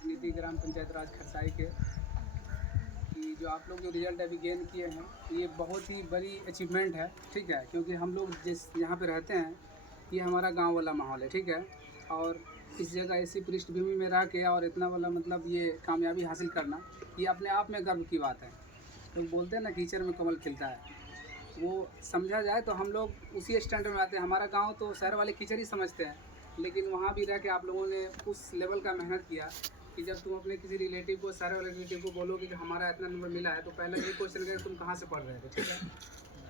प्रतिनिधि ग्राम पंचायत राज खरसाई के कि जो आप लोग जो रिजल्ट अभी गेन किए हैं ये बहुत ही बड़ी अचीवमेंट है, ठीक है। क्योंकि हम लोग जिस यहाँ पे रहते हैं ये हमारा गांव वाला माहौल है, ठीक है। और इस जगह ऐसी पृष्ठभूमि में रह के और इतना वाला मतलब ये कामयाबी हासिल करना ये अपने आप में गर्व की बात है। लोग बोलते हैं ना कीचड़ में कमल खिलता है, वो समझा जाए तो हम लोग उसी स्टैंडर्ड में आते हैं। हमारा गांव तो शहर वाले कीचड़ ही समझते हैं, लेकिन वहाँ भी रह के आप लोगों ने उस लेवल का मेहनत किया कि जब तुम अपने किसी रिलेटिव को, शहर वाले रिलेटिव को बोलोगे कि हमारा इतना नंबर मिला है, तो पहला ये क्वेश्चन करेगा तुम कहाँ से पढ़ रहे थे, ठीक है।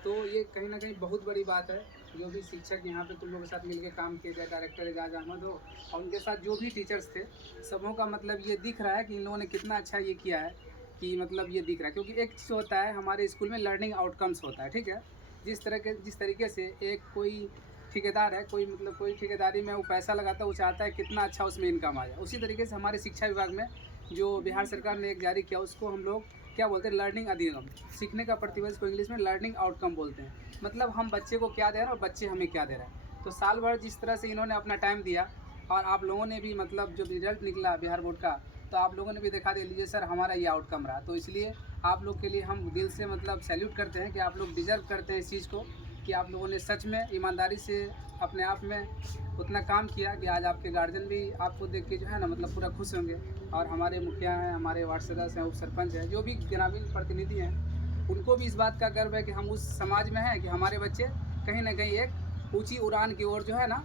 तो ये कहीं ना कहीं बहुत बड़ी बात है। जो भी शिक्षक यहाँ पे तुम लोगों के साथ मिलकर काम किए, चाहे डायरेक्टर एजाज अहमद हो और उनके साथ जो भी टीचर्स थे, सबों का मतलब ये दिख रहा है कि इन लोगों ने कितना अच्छा ये किया है कि मतलब ये दिख रहा है। क्योंकि एक चीज़ होता है हमारे स्कूल में लर्निंग आउटकम्स होता है, ठीक है। जिस तरीके से एक कोई ठेकेदार है, कोई मतलब कोई ठेकेदारी में वो पैसा लगाता है, वो चाहता है कितना अच्छा उसमें इनकम आ जाए। उसी तरीके से हमारे शिक्षा विभाग में जो बिहार सरकार ने एक जारी किया उसको हम लोग क्या बोलते हैं, लर्निंग अधिगम, सीखने का प्रतिवर्ष को इंग्लिश में लर्निंग आउटकम बोलते हैं। मतलब हम बच्चे को क्या दे रहे हैं और बच्चे हमें क्या दे रहे हैं। तो साल भर जिस तरह से इन्होंने अपना टाइम दिया और आप लोगों ने भी मतलब जो रिजल्ट निकला बिहार बोर्ड का, तो आप लोगों ने भी दिखा दे लीजिए सर हमारा ये आउटकम रहा। तो इसलिए आप लोग के लिए हम दिल से मतलब सैल्यूट करते हैं कि आप लोग डिजर्व करते हैं इस चीज़ को, कि आप लोगों ने सच में ईमानदारी से अपने आप में उतना काम किया कि आज आपके गार्जियन भी आपको देख के जो है ना मतलब पूरा खुश होंगे। और हमारे मुखिया हैं, हमारे वार्ड सदस्य हैं, उप सरपंच हैं, जो भी ग्रामीण प्रतिनिधि हैं, उनको भी इस बात का गर्व है कि हम उस समाज में हैं कि हमारे बच्चे कहीं ना कहीं एक ऊंची उड़ान की ओर जो है ना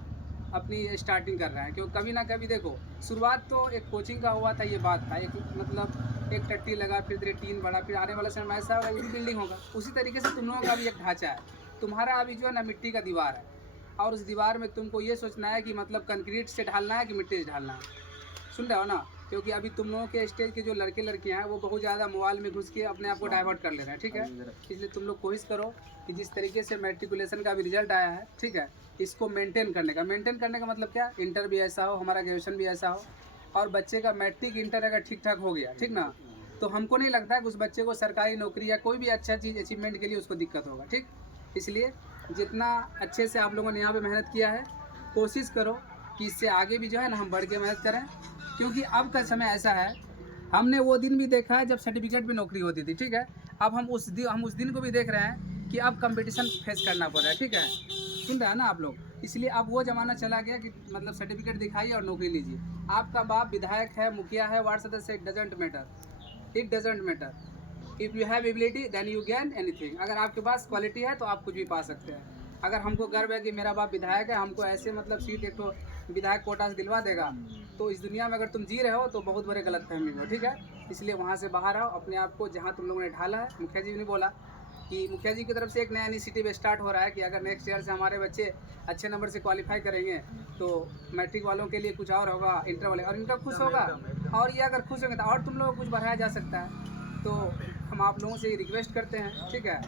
अपनी स्टार्टिंग कर रहे हैं। क्योंकि कभी ना कभी देखो शुरुआत तो एक कोचिंग का हुआ था, ये बात था, एक मतलब एक टट्टी लगा, फिर धीरे टीन बढ़ा, फिर आने वाला समय ऐसा होगा ये भी बिल्डिंग होगा। उसी तरीके से तुम लोगों का भी एक ढांचा है। तुम्हारा अभी जो है ना मिट्टी का दीवार है और उस दीवार में तुमको ये सोचना है कि मतलब कंक्रीट से ढालना है कि मिट्टी से ढालना है। सुन रहे हो ना। क्योंकि अभी तुम लोगों के स्टेज के जो लड़के लड़कियां हैं वो बहुत ज़्यादा मोबाइल में घुस के अपने आप को डाइवर्ट कर ले रहे हैं, ठीक है। इसलिए तुम लोग कोशिश करो कि जिस तरीके से मैट्रिकुलेशन का भी रिजल्ट आया है, ठीक है, इसको मेंटेन करने का मतलब क्या, इंटर भी ऐसा हो, हमारा ग्रेजुएशन भी ऐसा हो, और बच्चे का मैट्रिक इंटर अगर ठीक ठाक हो गया, ठीक ना, तो हमको नहीं लगता है कि उस बच्चे को सरकारी नौकरी या कोई भी अच्छा चीज़ अचीवमेंट के लिए उसको दिक्कत होगा, ठीक। इसलिए जितना अच्छे से आप लोगों ने यहाँ पे मेहनत किया है, कोशिश करो कि इससे आगे भी जो है ना हम बढ़ के मेहनत करें। क्योंकि अब का समय ऐसा है, हमने वो दिन भी देखा है जब सर्टिफिकेट पे नौकरी होती थी, ठीक है। अब हम उस दिन को भी देख रहे हैं कि अब कंपटीशन फेस करना पड़ रहा है, ठीक है। सुन रहे हैं ना आप लोग। इसलिए अब वो ज़माना चला गया कि मतलब सर्टिफिकेट दिखाइए और नौकरी लीजिए। आपका बाप विधायक है, मुखिया है, वार्ड सदस्य, it doesn't matter. If you have ability then you can anything. अगर आपके पास क्वालिटी है तो आप कुछ भी पा सकते हैं। अगर हमको गर्व है कि मेरा बाप विधायक है, हमको ऐसे मतलब सीट एक तो विधायक कोटा से दिलवा देगा, तो इस दुनिया में अगर तुम जी रहे हो तो बहुत बड़े गलतफहमी में हो, ठीक है। इसलिए वहाँ से बाहर आओ, अपने आप को जहाँ तुम लोगों ने ढाला है। मुखिया जी ने बोला कि मुखिया जी की तरफ से एक नया इनिशिएटिव स्टार्ट हो रहा है कि अगर नेक्स्ट ईयर से हमारे बच्चे अच्छे नंबर से क्वालिफाई करेंगे तो मैट्रिक वालों के लिए कुछ और होगा, इंटर वाले, और इनका खुश होगा। और ये अगर खुश होंगे तो और तुम लोगों को कुछ बढ़ाया जा सकता है। तो हम आप लोगों से रिक्वेस्ट करते हैं, ठीक है,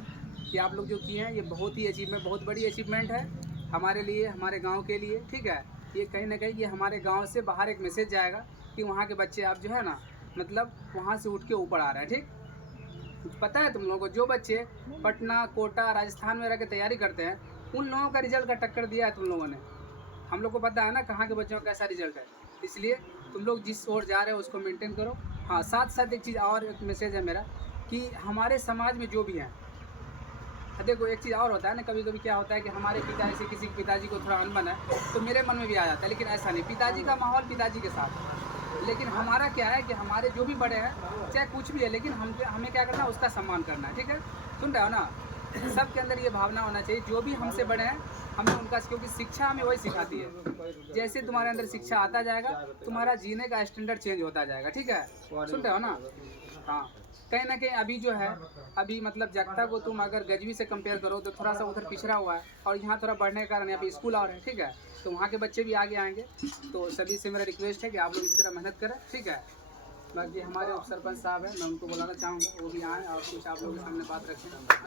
कि आप लोग जो किए हैं ये बहुत बड़ी अचीवमेंट है हमारे लिए, हमारे गांव के लिए, ठीक है। ये कहीं ना कहीं ये हमारे गांव से बाहर एक मैसेज जाएगा कि वहाँ के बच्चे आप जो है ना मतलब वहाँ से उठ के ऊपर आ रहे हैं, ठीक। पता है तुम लोगों को, जो बच्चे पटना, कोटा, राजस्थान में रह के तैयारी करते हैं, उन लोगों का रिजल्ट का टक्कर दिया है तुम लोगों ने। हम लोग को पता है ना कहाँ के बच्चों का कैसा रिजल्ट है। इसलिए तुम लोग जिस ओर जा रहे हो उसको मेंटेन करो। हाँ, साथ साथ एक चीज़ और, एक मैसेज है मेरा कि हमारे समाज में जो भी हैं, देखो एक चीज़ और होता है ना, कभी कभी क्या होता है कि हमारे पिता से किसी पिताजी को थोड़ा अनबन है तो मेरे मन में भी आ जाता है, लेकिन ऐसा नहीं। पिताजी का माहौल पिताजी के साथ, लेकिन हमारा क्या है कि हमारे जो भी बड़े हैं चाहे कुछ भी है, लेकिन हमें क्या करना है, उसका सम्मान करना है, ठीक है। सुन रहे हो ना। सबके अंदर ये भावना होना चाहिए, जो भी हमसे बड़े हैं हमें उनका, क्योंकि शिक्षा हमें वही सिखाती है। जैसे तुम्हारे अंदर शिक्षा आता जाएगा तुम्हारा जीने का स्टैंडर्ड चेंज होता जाएगा, ठीक है। सुन रहे हो ना। हाँ, कहीं ना कहीं अभी जो है, अभी मतलब जगता को तुम अगर गजवी से कंपेयर करो तो थोड़ा सा उधर पिछड़ा हुआ है, और यहाँ थोड़ा बढ़ने के कारण यहाँ पे स्कूल और है, ठीक है। तो वहाँ के बच्चे भी आगे आएंगे। तो सभी से मेरा रिक्वेस्ट है कि आप लोग इसी तरह मेहनत करें, ठीक है। बाकी हमारे उप सरपंच साहब हैं, मैं उनको बुलाना चाहूँगा, वो भी आएँ और कुछ आप लोगों के सामने बात रखें।